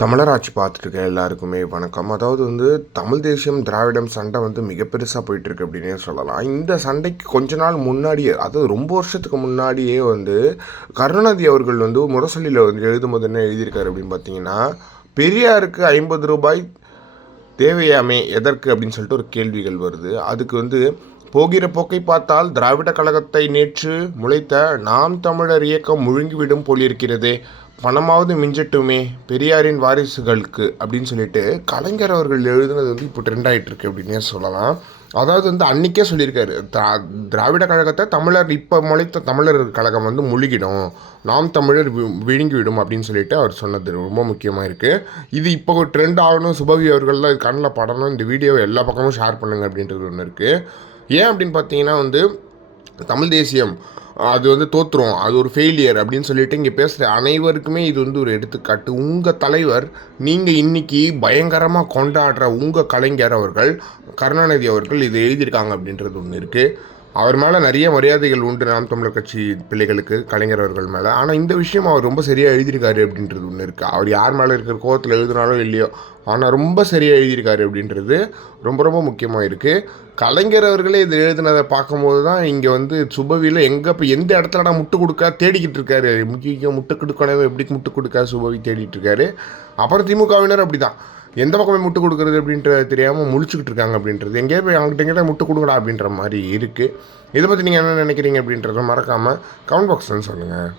தமிழராட்சி பார்த்துட்டு இருக்க எல்லாருக்குமே வணக்கம். அதாவது வந்து தமிழ் தேசியம் திராவிடம் சண்டை வந்து மிக பெருசாக போயிட்டுருக்கு அப்படின்னே சொல்லலாம். இந்த சண்டைக்கு கொஞ்ச நாள் முன்னாடியே அதாவது ரொம்ப வருஷத்துக்கு முன்னாடியே வந்து கருணாநிதி அவர்கள் வந்து முரசொலியில் வந்து எழுதும்போது என்ன எழுதியிருக்காரு அப்படின்னு பார்த்தீங்கன்னா பெரியாருக்கு ஐம்பது ரூபாய் தேவையாமே எதற்கு? அப்படின்னு சொல்லிட்டு ஒரு கேள்விகள் வருது. அதுக்கு வந்து போகிற போக்கை பார்த்தால் திராவிட கழகத்தை நேற்று முளைத்த நாம் தமிழர் இயக்கம் முழுங்கிவிடும் போலிருக்கிறதே. பணமாவது மிஞ்சட்டுமே பெரியாரின் வாரிசுகளுக்கு அப்படின்னு சொல்லிட்டு கலைஞர் அவர்கள் எழுதுனது வந்து இப்போ ட்ரெண்ட் ஆகிட்டு இருக்கு அப்படின்னே சொல்லலாம். அதாவது வந்து அன்றைக்கே சொல்லியிருக்காரு திரா திராவிட கழகத்தை தமிழர் இப்போ முளைத்த தமிழர் கழகம் வந்து முழுகிடும் நாம் தமிழர் வி- விழுங்கிவிடும் அப்படின்னு சொல்லிட்டு அவர் சொன்னது ரொம்ப முக்கியமாக இருக்குது இது இப்போ ட்ரெண்ட் ஆகணும் சுபவி அவர்கள்லாம் இது கண்ணில் படணும் இந்த வீடியோவை எல்லா பக்கமும் ஷேர் பண்ணுங்க அப்படின்றது ஒன்று இருக்குது ஏன் அப்படின்னு பார்த்தீங்கன்னா வந்து தமிழ் தேசியம் அது வந்து தோற்றுரும் அது ஒரு ஃபெயிலியர் அப்படின்னு சொல்லிட்டு இங்கே பேசுகிற அனைவருக்குமே இது வந்து ஒரு எடுத்துக்காட்டு. உங்கள் தலைவர் நீங்கள் இன்றைக்கி பயங்கரமாக கொண்டாடுற உங்கள் கலைஞர் அவர்கள் கருணாநிதி அவர்கள் இது எழுதியிருக்காங்க அப்படின்றது ஒன்று இருக்குது அவர் மேலே நிறைய மரியாதைகள் உண்டு நாம் தமிழர் கட்சி பிள்ளைகளுக்கு கலைஞர் அவர்கள் மேலே. ஆனால் இந்த விஷயம் அவர் ரொம்ப சரியாக எழுதியிருக்காரு அப்படின்றது ஒன்று இருக்குது அவர் யார் மேலே இருக்கிற கோவத்தில் எழுதினாலோ இல்லையோ ஆனால் ரொம்ப சரியாக எழுதியிருக்காரு அப்படின்றது ரொம்ப ரொம்ப முக்கியமாக இருக்குது கலைஞர் அவர்களே இது எழுதினதை பார்க்கும்போது தான் இங்கே வந்து சுபவியில் எங்கே இப்போ எந்த இடத்துலடா முட்டு கொடுக்கா தேடிக்கிட்டு இருக்காரு. முக்கிய முட்டு கொடுக்கணும் எப்படி முட்டு கொடுக்கா சுபவி தேடிட்டு இருக்காரு. அப்புறம் திமுகவினர் அப்படி தான் எந்த பக்கமே முட்டு கொடுக்குறது அப்படின்றது தெரியாமல் முழிச்சுக்கிட்டு இருக்காங்க அப்படின்றது. எங்கேயோ போய் அவங்ககிட்ட எங்கிட்ட முட்டு கொடுங்கடா அப்படின்ற மாதிரி இருக்குது இதை பற்றி நீங்கள் என்ன நினைக்கிறீங்க அப்படின்றத மறக்காமல் கமெண்ட் பாக்ஸ்ன்னு சொல்லுங்கள்